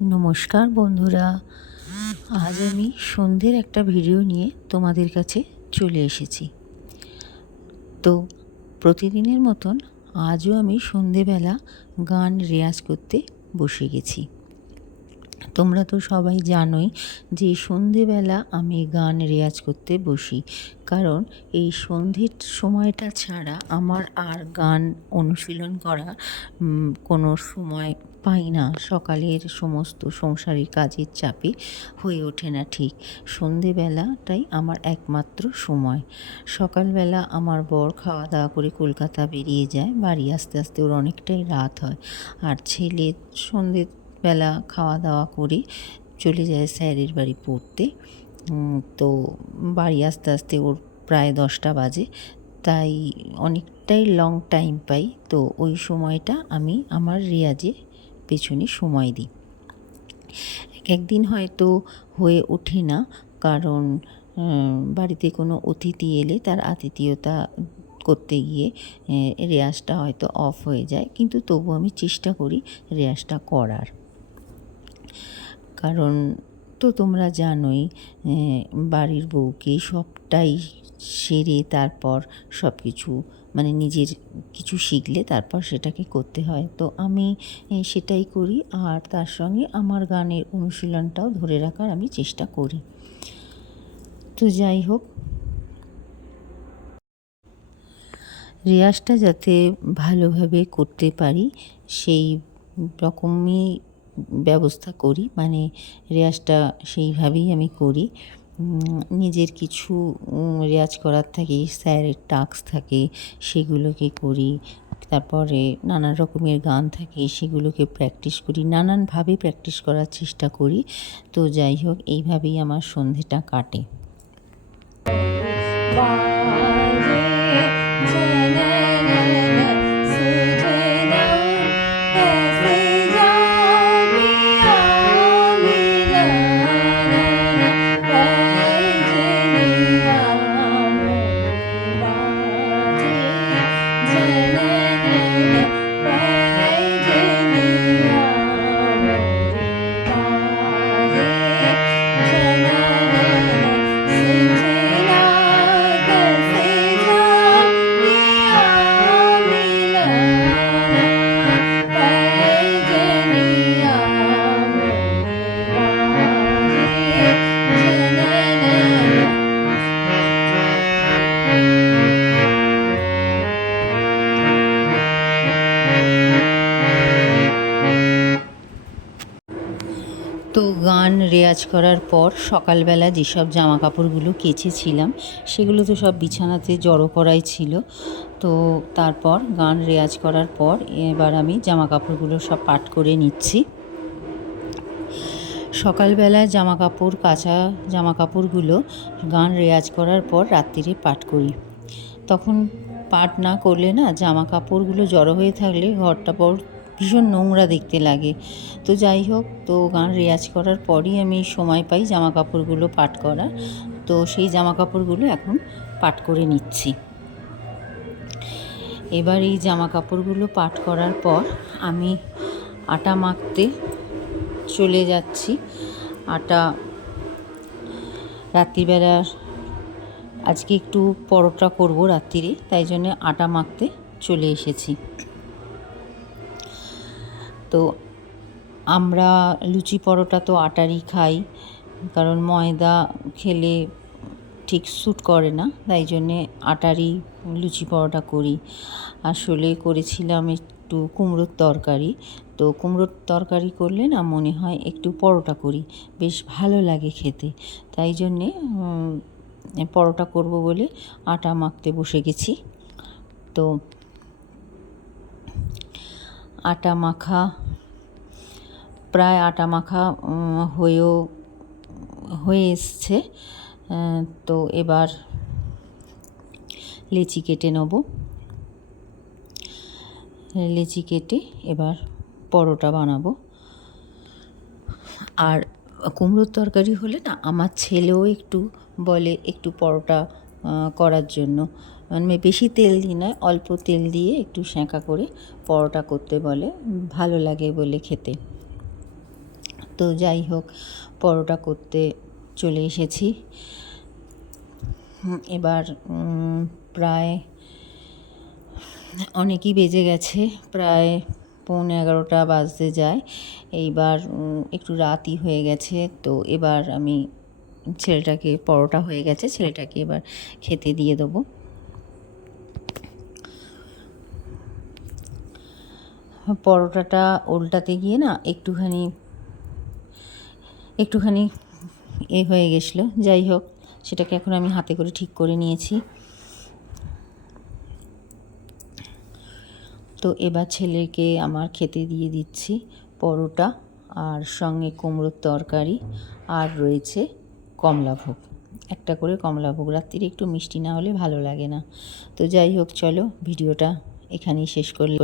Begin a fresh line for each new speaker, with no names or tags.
নমস্কার বন্ধুরা। আজ আমি সন্ধ্যের একটা ভিডিও নিয়ে তোমাদের কাছে চলে এসেছি। তো প্রতিদিনের মতন আজও আমি সন্ধেবেলা গান রেয়াজ করতে বসে গেছি। তোমরা তো সবাই জানোই যে সন্ধেবেলা আমি গান রেয়াজ করতে বসি। কারণ এই সন্ধ্যের সময়টা ছাড়া আমার আর গান অনুশীলন করা কোনো সময় পাই না। সকালের সমস্ত সংসারিক কাজের চাপে হয়ে ওঠে না ঠিক। সন্ধেবেলাটাই আমার একমাত্র সময়। সকালবেলা আমার বর খাওয়া দাওয়া করে কলকাতা বেরিয়ে যায়। বাড়ি আসতে আসতে ওর অনেকটাই রাত হয়। আর ছেলে সন্ধে বেলা খাওয়া দাওয়া করে চলে যায় স্যারের বাড়ি পড়তে। তো বাড়ি আস্তে আস্তে ওর প্রায় দশটা বাজে। তাই অনেকটাই লং টাইম পাই। তো ওই সময়টা আমি আমার রেয়াজে পেছনে সময় দিই। এক একদিন হয়তো হয়ে ওঠে না। কারণ বাড়িতে কোনো অতিথি এলে তার আতিথেয়তা করতে গিয়ে রেয়াজটা হয়তো অফ হয়ে যায়। কিন্তু তবু আমি চেষ্টা করি রেয়াজটা করার। কারণ তো তোমরা জানোই বাড়ির বউকে সবটাই সেরে তারপর সব কিছু মানে নিজের কিছু শিখলে তারপর সেটাকে করতে হয়। তো আমি সেটাই করি আর তার সঙ্গে আমার গানের অনুশীলনটাও ধরে রাখার আমি চেষ্টা করি। তো যাই হোক। রেয়াজটা যাতে ভালোভাবে করতে পারি, সেই রকমই ব্যবস্থা করি মানে রেয়াজটা সেইভাবেই আমি করি। নিজের কিছু রেয়াজ করার থাকে, স্যারের টাস্ক থাকে, সেগুলোকে করি। তারপরে নানান রকমের গান থাকে, সেগুলোকে প্র্যাকটিস করি, নানানভাবে প্র্যাকটিস করার চেষ্টা করি। তো যাই হোক, এইভাবেই আমার সন্ধেটা কাটে। তো গান রেয়াজ করার পর সকালবেলা যেসব জামা কাপড়গুলো কেচেছিলাম, সেগুলো তো সব বিছানাতে জড়ো করাই ছিল। তো তারপর গান রেয়াজ করার পর এবার আমি জামা কাপড়গুলো সব পাট করে নিচ্ছি। সকালবেলায় জামা কাপড় কাঁচা জামা কাপড়গুলো গান রেয়াজ করার পর রাত্রিরে পাট করি। তখন পাট না করলে না জামা কাপড়গুলো জড়ো হয়ে থাকলে ঘরটা পর ভীষণ নোংরা দেখতে লাগে। তো যাই হোক, তো গান রেয়াজ করার পরই আমি সময় পাই জামা কাপড়গুলো পাট করার তো সেই জামা কাপড়গুলো এখন পাট করে নিচ্ছি। এবার এই জামা কাপড়গুলো পাট করার পর আমি আটা মাখতে চলে যাচ্ছি। আটা রাত্রিবেলা আজকে একটু পরোটা করব রাত্রিরে, তাই জন্য আটা মাখতে চলে এসেছি। তো আমরা লুচি পরোটা তো আটারই খাই, কারণ ময়দা খেলে ঠিক স্যুট করে না, তাই জন্যে আটারই লুচি পরোটা করি। আসলে করেছিলাম একটু কুমড়োর তরকারি, তো কুমড়োর তরকারি করলে না মনে হয় একটু পরোটা করি, বেশ ভালো লাগে খেতে। তাই জন্যে পরোটা করব বলে আটা মাখতে বসে গেছি। তো আটা মাখা, প্রায় আটা মাখা হয়েও, হয়ে এসছে। তো এবার লেচি কেটে নেব। লেচি কেটে এবার পরোটা বানাবো। আর কুমড়োর তরকারি হলে না, আমার ছেলেও একটু বলে একটু পরোটা করার জন্য। মানে বেশি তেল দিই না, অল্প তেল দিয়ে একটু সেঁকা করে পরোটা করতে বলে, ভালো লাগে বলে খেতে। তো যাই হোক, পরোটা করতে চলে এসেছি। এবার প্রায় অনেকই বেজে গেছে, প্রায় পৌনে এগারোটা বাজতে যায়। এইবার একটু রাতই হয়ে গেছে, তো এবার আমি ছেলেটাকে, পরোটা হয়ে গেছে, ছেলেটাকে এবার খেতে দিয়ে দেবো। পরোটাটা উল্টাতে গিয়ে না একটুখানি একটুখানি এ হয়ে গেছিল। যাই হোক, সেটাকে এখন আমি হাতে করে ঠিক করে নিয়েছি। তো এবার ছেলেকে আমার খেতে দিয়ে দিচ্ছি পরোটা আর সঙ্গে কুমড়োর তরকারি আর রয়েছে কমলাভোগ একটা করে কমলাভোগ রাত্রিরে একটু মিষ্টি না হলে ভালো লাগে না। তো যাই হোক, চলো ভিডিওটা এখানেই শেষ করলে